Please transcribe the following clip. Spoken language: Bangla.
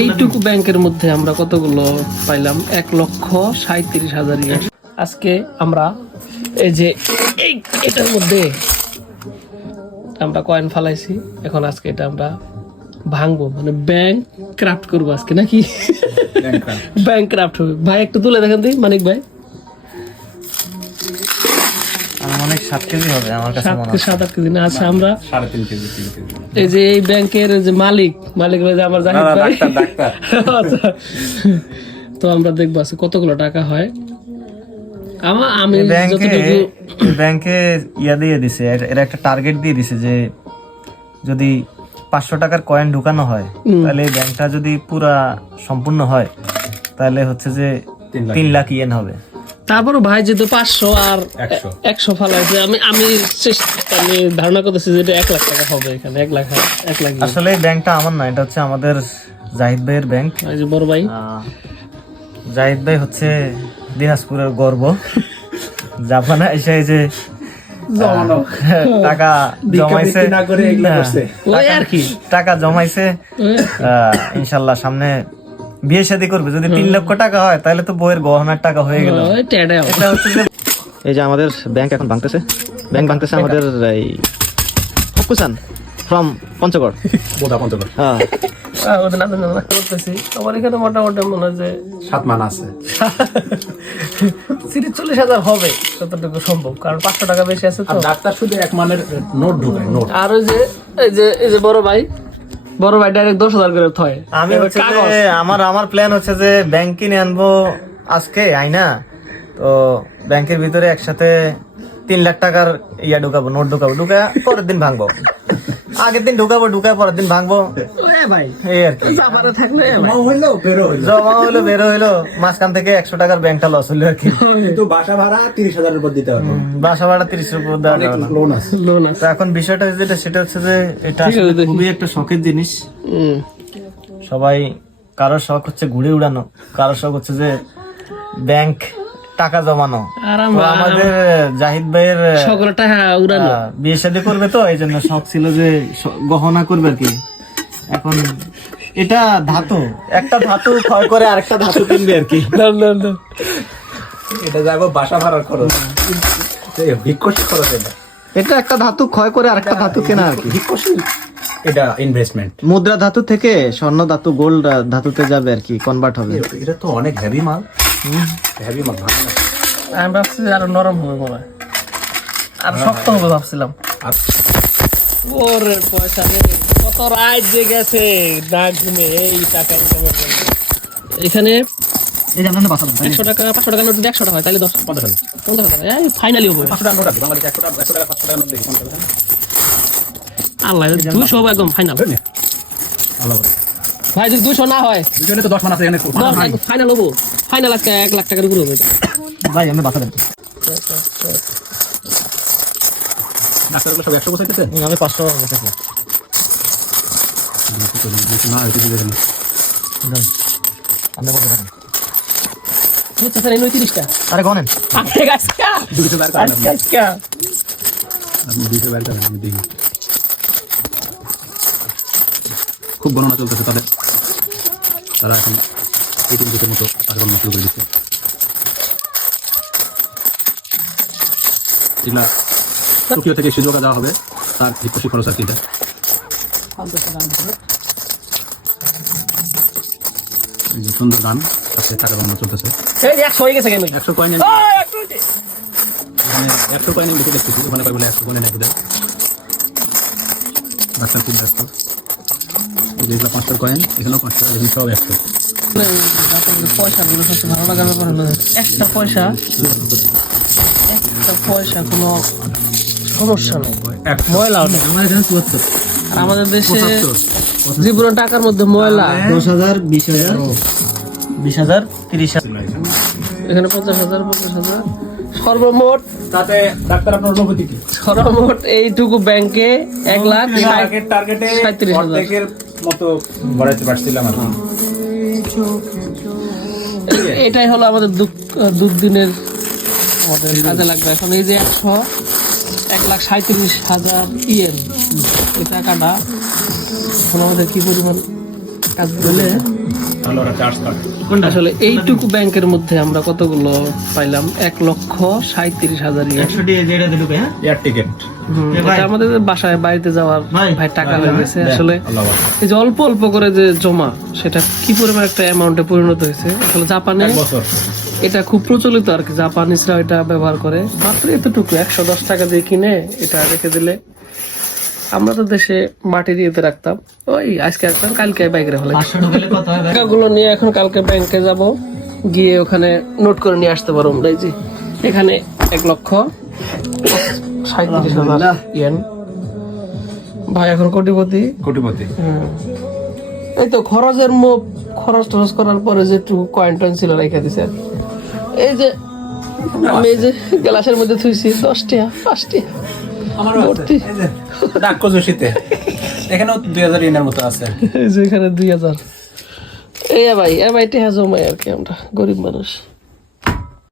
এইটুকু ব্যাংকের মধ্যে আমরা কতগুলো পাইলাম? 1,37,000 ইয়ে। আজকে আমরা এই যে এটার মধ্যে আমরা কয়েন ফালাইছি, এখন আজকে এটা আমরা ভাঙবো, মানে ব্যাংক ক্রাফট করবো আজকে, নাকি ব্যাংক ক্রাফট হবে। ভাই একটু তুলে দেখেন দিই, মানিক ভাই। অনেক 7 কেজি হবে আমার কাছে মনে হয়। 7-8 কেজি না? আচ্ছা, আমরা 3.5 কেজি 3 কেজি। এই যে এই ব্যাংকের যে মালিক ভাই আমার জাহিদ ভাই, ডাক্তার আচ্ছা, তো আমরা দেখবো আজকে কতগুলো টাকা হয়। আমি ব্যাংকে ইয়া দিয়ে দিছে, এরা একটা টার্গেট দিয়ে দিছে যে যদি 500 টাকার কয়েন ঢুকানো হয় তাহলে এই ব্যাংকটা যদি পুরা সম্পূর্ণ হয় তাহলে হচ্ছে যে 3 লাখ ইয়েন হবে। তারপর ভাই যেহেতু 500 আর 100 ফালাইছে, আমি ধারণা করতেছি যে এটা 1 লাখ টাকা হবে এখানে। 1 লাখ আসলে এই ব্যাংকটা আমার না, এটা হচ্ছে আমাদের জাহিদ ভাইয়ের ব্যাংক। এই যে বড় ভাই জাহিদ ভাই হচ্ছে দিনাজপুরের গর্ব। জাপানে এসে এই যে টাকা জমাইছে, ওই আর কি টাকা জমাইছে, ইনশাল্লাহ সামনে বিয়ে শাদী করবে। যদি 3 লক্ষ টাকা হয় তাহলে তো বইয়ের গহনার টাকা হয়ে গেল। এই যে আমাদের ব্যাংক এখন ভাঙতেছে, ব্যাংক ভাঙতেছে আমাদের এই ফকুসান ফ্রম পঞ্চগড়। হ্যাঁ, আমার এখানে মোটামুটি মনে হয় যে 7 মান আছে, 40,000 হবে যতটুকু সম্ভব, কারণ 500 টাকা বেশি আছে তো। ডাক্তার শুধু 1 মানের নোট ঢুকায়, নোট। আর ওই যে এই যে বড় ভাই ডাইরেক্ট 10,000 করে থয়। আমি হচ্ছে যে আমার প্ল্যান হচ্ছে যে ব্যাংক কিনে আনবো আজকে আইনা, তো ব্যাংকের ভিতরে একসাথে 3 লাখ টাকার ইয়া ঢুকাবো, নোট ঢুকাবো, ঢুকায় পরের দিন ভাঙবো। আগের দিন ঢুকাবো, ঢুকায় পরের দিন ভাঙবো, এই আর কি। জমা হইলো বেরো হইলো, মাঝখান থেকে 100 টাকার ব্যাংকটা লস হইলো আর কি। কিন্তু বাসা ভাড়া 30,000 উপর দিতে হবে, বাসা ভাড়া 30 উপর দেওয়া যাবে না। লোন আছে। তো এখন বিষয়টা যেটা সেটা হচ্ছে যে এটা আসলে খুবই একটা শখের জিনিস। সবাই, কারোর শখ হচ্ছে ঘুরে উড়ানো, কারোর শখ হচ্ছে যে ব্যাংক টাকা জমানো। তো আমাদের জাহিদ ভাইয়ের সকল টাকা উড়ানো, বিয়ে শাদী করবে, তো এই জন্য শখ ছিল যে গহনা করবে আর কি। এখন এটা ধাতু, একটা ধাতু ক্ষয় করে আরেকটা ধাতু কিনবে আর কি। এটা যাবো বাসা ভাড়ার খরচ, ভিক্ষসী খরচ। এটা একটা ধাতু ক্ষয় করে আরেকটা ধাতু কেনা আর কি। ভিক্ষসী, এটা ইনভেস্টমেন্ট। মুদ্রা ধাতু থেকে স্বর্ণ ধাতু, গোল্ড ধাতুতে যাবে আর কি, কনভার্ট হবে। এটা তো অনেক হেভি মাল, হেভি মাল। আমি ভাবছি আরো নরম হবে মনে হয়, আর শক্ত হবে ভাবছিলাম। ওরে পয়সা রে, কত রাত যে গেছে না ঘুমে এই টাকা ইনকামের জন্য। এখানে এই যে আমরা বাঁচালাম 100 টাকা 500 টাকা নোট 100 টাকা হয়, তাহলে 50 টাকা এই ফাইনালি হবে। 500 টাকা নোট আছে বাংলাদেশে, 100 টাকা 500 টাকা নোট দেখি আল্লাহ 200 হবে একদম ফাইনাল। আল্লাহ ভাই যদি 200 না হয়, দুজনে তো 10 মান আছে এখানে, ফাইনাল হবো। ফাইনাল আজকে 1 লাখ টাকার উপরে হবে। ভাই আমরা বাঁচালাম। ডাক্তারগুলো সব 100 বসাইতেছে, আমি 500 বসাইছি। না কিছু দেখেন না, আমরা বলতে থাকি। বুঝতে স্যার এই 39টা আরে গনেন আপনি গাছকা 200 বার করেন গাছকা আপনি 200 বার করেন, আমি দেখি। খুব গণনা চলতেছে তাদের, তারা এখন এটিএম বুথের মতো টাকা গণনা শুরু করে দিচ্ছে। এগুলা টোকিও থেকে শিজুওকা যাওয়া হবে, তার ভিক্ষসী খরচ আর কি। এটা সুন্দর গান, সাথে টাকা গণনা চলতেছে। এই 100 হয়ে গেছে কেন? 100 কয়েন, এখানে 100 কয়েন বেশি দেখতেছি, ওখানে কয় বলে 100 কয়েন নেই বুঝে। ডাক্তার খুব ব্যস্ত। যেগুলো 500 কয়েন, এখানেও 500, এখানে সব 100। পয়সা গুলো সবচেয়ে ভালো লাগার ব্যাপার হলো একটা পয়সা কোনো সমস্যা নেই, ময়লা ওঠে। আমার এখানে 74, আর আমাদের দেশে জীবন টাকার মধ্যে ময়লা 10,000 20,000 20,000 30,000, এখানে 50,000 সর্বমোট। তাতে ডাক্তার আপনার অনুভূতি কি? সর্বমোট এইটুকু ব্যাংকে 1,37,000 অর্ধেকের মতো ভরাইতে পারছিলাম আর কি। এটাই হলো আমাদের দুদিনের আমাদের কাজে লাগবে। এখন এই যে 1,37,000 ইয়েন, এই টাকাটা এখন আমাদের কি পরিমাণ কাজ বলে আসলে এইটুকু ব্যাংকের মধ্যে আমরা কতগুলো পাইলাম 1,37,000 রিয়াল। 100 টাকা যেটা ঢুকে, হ্যাঁ এয়ার টিকিট। এটা আমাদের বাসায় বাড়িতে যাওয়ার ভাই টাকা হয়ে গেছে। আসলে এই যে অল্প অল্প করে যে জমা, সেটা কি পরিমাণ একটা অ্যামাউন্টে পরিণত হয়েছে। আসলে জাপানে এটা খুব প্রচলিত আর কি, জাপানিজরা এটা ব্যবহার করে। মাত্র এতটুকু 110 টাকা দিয়ে কিনে এটা রেখে দিলে, আমরা তো দেশে মাটি দিয়ে রাখতাম, ওই আজকে একদম কালকে বাইক রে ফেলে। 500 ঢুকলে কত হয় ভাই? টাকাগুলো নিয়ে এখন কালকে ব্যাংকে যাব, গিয়ে ওখানে নোট করে নিয়ে আসতে পারবো আমরা। এই যে এখানে 1,37,000 ইয়েন। ভাই এখন কোটিপতি। এই তো খরচের মুখ, খরচ টরচ করার পরে যে একটু কয়েন টয়েন ছিল রেখে দিছে। এই যে আমি এই যে গ্লাসের মধ্যে থুইছি 10 টাকা 5 টাকা আমার ভর্তি। ডাকশিতে এখানেও 2000 ইয়েনের মতো আছে। এই যে এখানে 2000। এই ভাই টাকা জমাই আর কি, আমরা গরিব মানুষ।